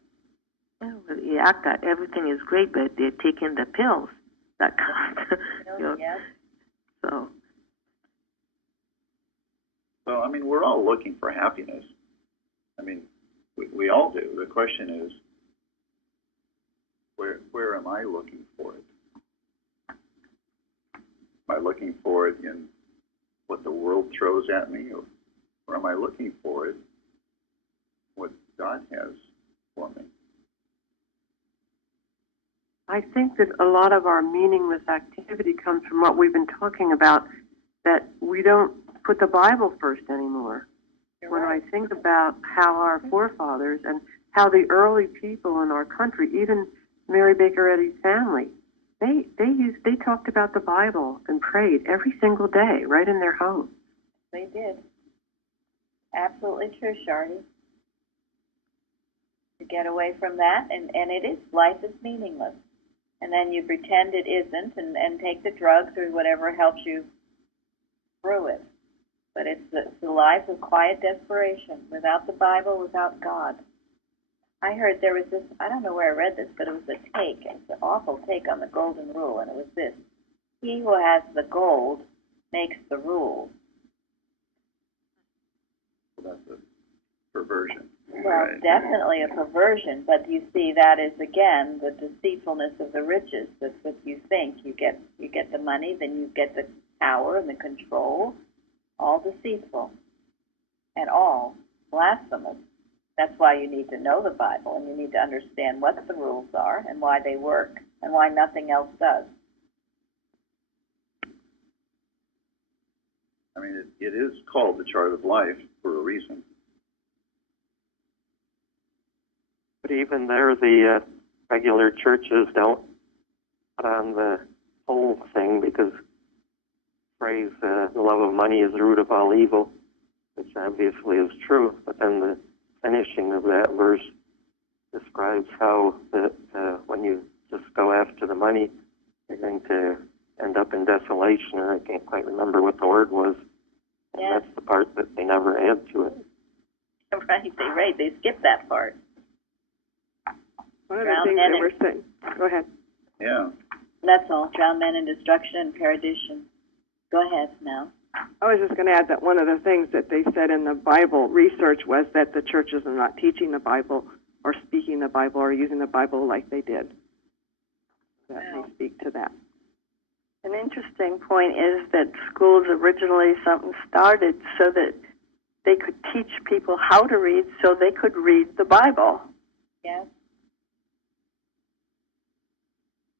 Yeah, well, you act like everything is great, but they're taking the pills that count. Yes. So, I mean, we're all looking for happiness. I mean, we all do. The question is, where am I looking for it? Am I looking for it in what the world throws at me, or am I looking for it what God has for me? I think that a lot of our meaningless activity comes from what we've been talking about, that we don't put the Bible first anymore. When I think about how our forefathers and how the early people in our country, even Mary Baker Eddy's family, they talked about the Bible and prayed every single day right in their home. They did. Absolutely true, Shardy. to get away from that, and it is, life is meaningless. And then you pretend it isn't, and take the drugs or whatever helps you through it. But it's the life of quiet desperation, without the Bible, without God. I heard there was this, I don't know where I read this, but it was a take, it's an awful take on the golden rule, and it was this: he who has the gold makes the rules. Well, that's a perversion. Well, Right. definitely a perversion, but you see that is, again, the deceitfulness of the riches. That's what you think. You get the money, then you get the power and the control, all deceitful and all blasphemous. That's why you need to know the Bible, and you need to understand what the rules are and why they work and why nothing else does. I mean, it is called the chart of life for a reason. But even there, the regular churches don't put on the whole thing, because the phrase, the love of money is the root of all evil, which obviously is true. But then the finishing of that verse describes how that when you just go after the money, you're going to end up in desolation, or I can't quite remember what the word was. And Yes. that's the part that they never add to it. Right, they skip that part. One of the Drown things men they in- were saying. Go ahead. Yeah. That's all. Drown men in destruction and perdition. Go ahead now. I was just going to add that one of the things that they said in the Bible research was that the churches are not teaching the Bible or speaking the Bible or using the Bible like they did. That may speak to that. An interesting point is that schools originally something started so that they could teach people how to read so they could read the Bible. Yes.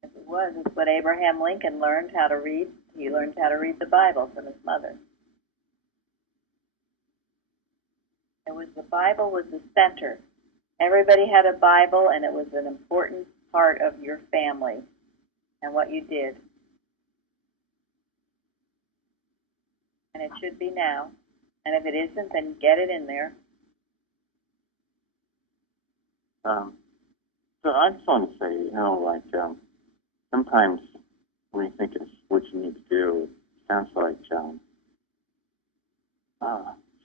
Yes, it was. It's what Abraham Lincoln learned how to read. He learned how to read the Bible from his mother. It was, the Bible was the center. Everybody had a Bible, and it was an important part of your family and what you did. And it should be now. And if it isn't, then get it in there. So I just want to say, sometimes when you think of what you need to do, it sounds like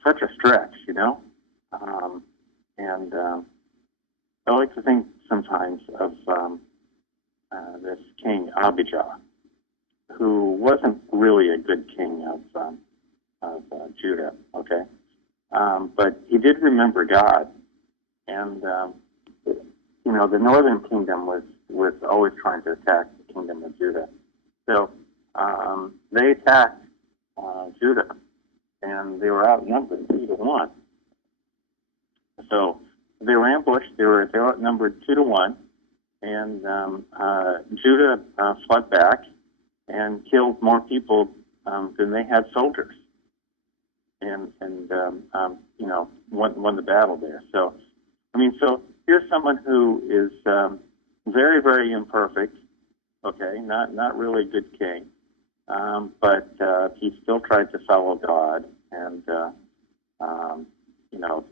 such a stretch, and I like to think sometimes of this King Abijah, who wasn't really a good king of Judah, okay? But he did remember God, and the northern kingdom was always trying to attack the kingdom of Judah. So they attacked Judah, and they were outnumbered 2-1. So they were ambushed. They were outnumbered 2-1, and Judah fought back and killed more people than they had soldiers, and won the battle there. So here's someone who is very, very imperfect. Okay, not really a good king, but he still tried to follow God, and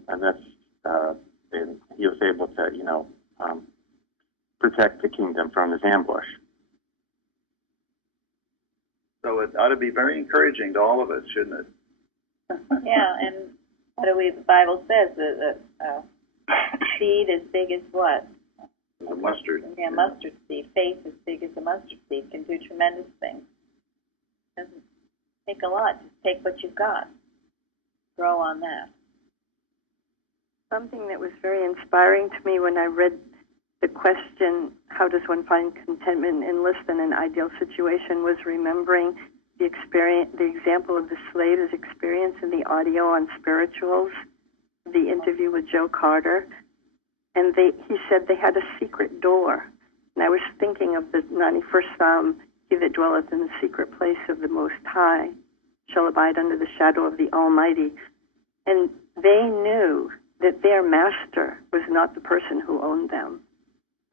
and that's and he was able to protect the kingdom from his ambush. So it ought to be very encouraging to all of us, shouldn't it? Yeah, and what do the Bible says? The seed as big as what? The mustard. Yeah, mustard seed. Faith as big as a mustard seed can do tremendous things. Doesn't take a lot. Just take what you've got. Grow on that. Something that was very inspiring to me when I read the question, how does one find contentment in less than an ideal situation, was remembering the example of the slave's experience in the audio on spirituals, the interview with Joe Carter. And he said they had a secret door. And I was thinking of the 91st Psalm, he that dwelleth in the secret place of the Most High shall abide under the shadow of the Almighty. And they knew that their master was not the person who owned them.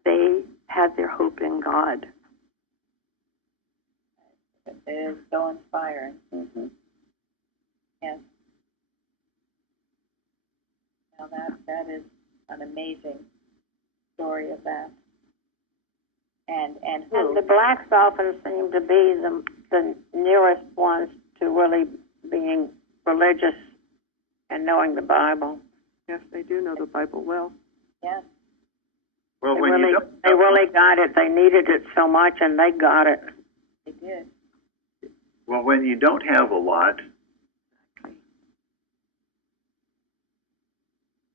They had their hope in God. It is so inspiring. Mm-hmm. Yes. Now that is an amazing story of that? And who? And the blacks often seem to be the nearest ones to really being religious and knowing the Bible. Yes, they do know the Bible well. Yes. Well, They when really, you don't, they really got it. They needed it so much, and they got it. They did. well, when you don't have a lot,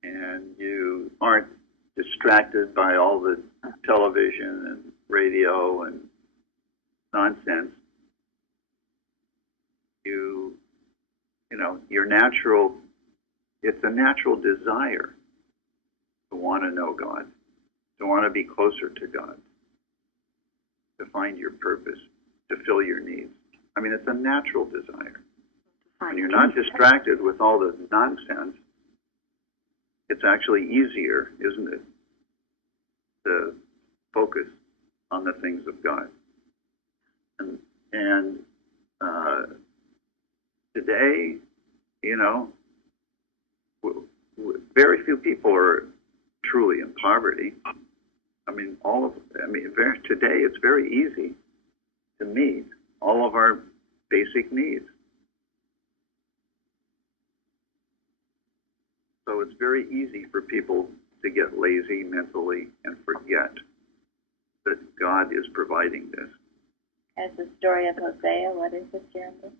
and you aren't distracted by all the television and radio and nonsense, you know, it's a natural desire to want to know God, to want to be closer to God, to find your purpose, to fill your needs. I mean, it's a natural desire. When you're not distracted with all the nonsense, it's actually easier, isn't it, to focus on the things of God. And today, you know, very few people are truly in poverty. I mean, today it's very easy to meet all of our basic needs. So it's very easy for people to get lazy mentally and forget that God is providing this. As the story of Hosea, what is it, Jeremy?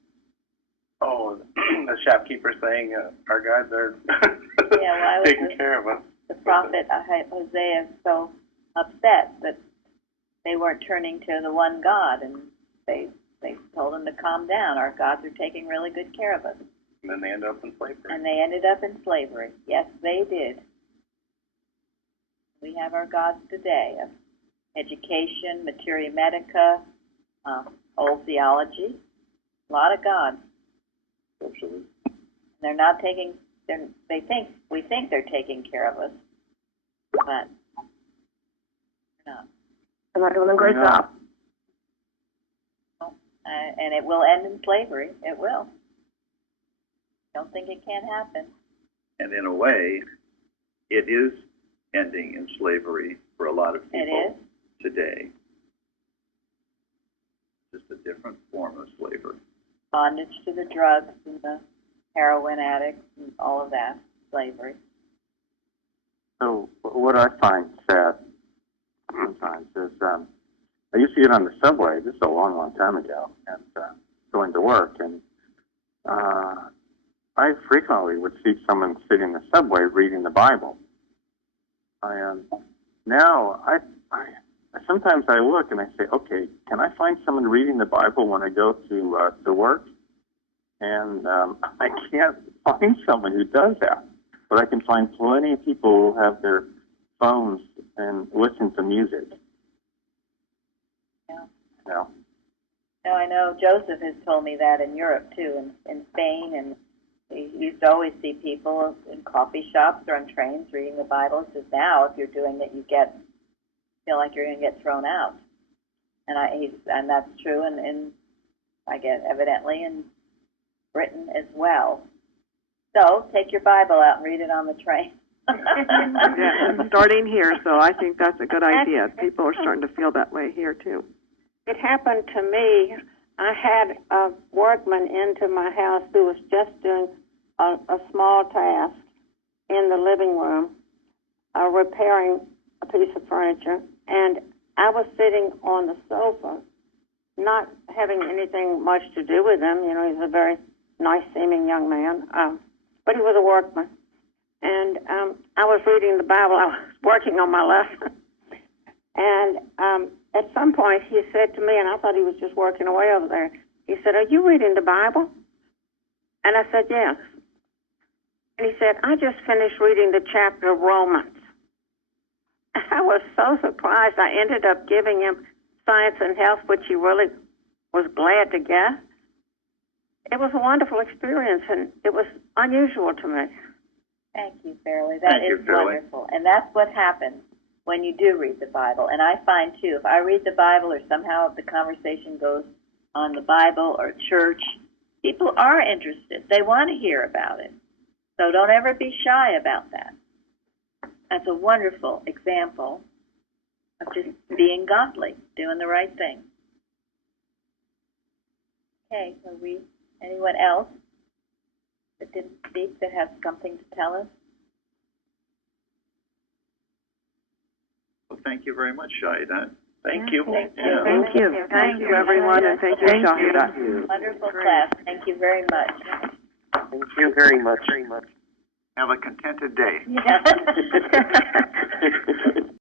Oh, the shopkeeper saying, our gods are taking care of us. The prophet Hosea is so upset that they weren't turning to the one God, and they told him to calm down. Our gods are taking really good care of us. And then they ended up in slavery. And they ended up in slavery. Yes, they did. We have our gods today of education, materia medica, old theology, a lot of gods. Absolutely. They're not taking. We think they're taking care of us, but they're not. They're not doing a great job. And it will end in slavery. It will. Don't think it can't happen. And in a way, it is ending in slavery for a lot of people today. Just a different form of slavery. Bondage to the drugs and the heroin addicts and all of that, slavery. So what I find sad sometimes is I used to get on the subway, this is a long, long time ago, and going to work, and I frequently would see someone sitting in the subway reading the Bible. Now sometimes I look and I say, okay, can I find someone reading the Bible when I go to work? And I can't find someone who does that. But I can find plenty of people who have their phones and listen to music. Yeah. Yeah. No, I know Joseph has told me that in Europe too, in Spain, and he used to always see people in coffee shops or on trains reading the Bible. He says now, if you're doing it, you feel like you're going to get thrown out, and that's true, and I guess evidently in Britain as well. So take your Bible out and read it on the train. Yeah, and starting here, so I think that's a good idea. People are starting to feel that way here too. It happened to me. I had a workman into my house who was just doing a small task in the living room, repairing a piece of furniture, and I was sitting on the sofa, not having anything much to do with him. You know, he's a very nice-seeming young man, but he was a workman. And I was reading the Bible. I was working on my lesson. And at some point he said to me, and I thought he was just working away over there, he said, "Are you reading the Bible?" And I said, "Yes." And he said, "I just finished reading the chapter of Romans." I was so surprised. I ended up giving him Science and Health, which he really was glad to get. It was a wonderful experience, and it was unusual to me. Thank you, Fairley. That is wonderful. And that's what happens when you do read the Bible. And I find, too, if I read the Bible or somehow the conversation goes on the Bible or church, people are interested. They want to hear about it. So don't ever be shy about that. That's a wonderful example of just being godly, doing the right thing. Okay, so anyone else that didn't speak that has something to tell us? Well, thank you very much, Shahida. Thank you. Thank you. Yeah. Thank you. Thank you, everyone, and thank you, Shahida. Wonderful class. Thank you very much. Thank you very much. Have a contented day. Yeah.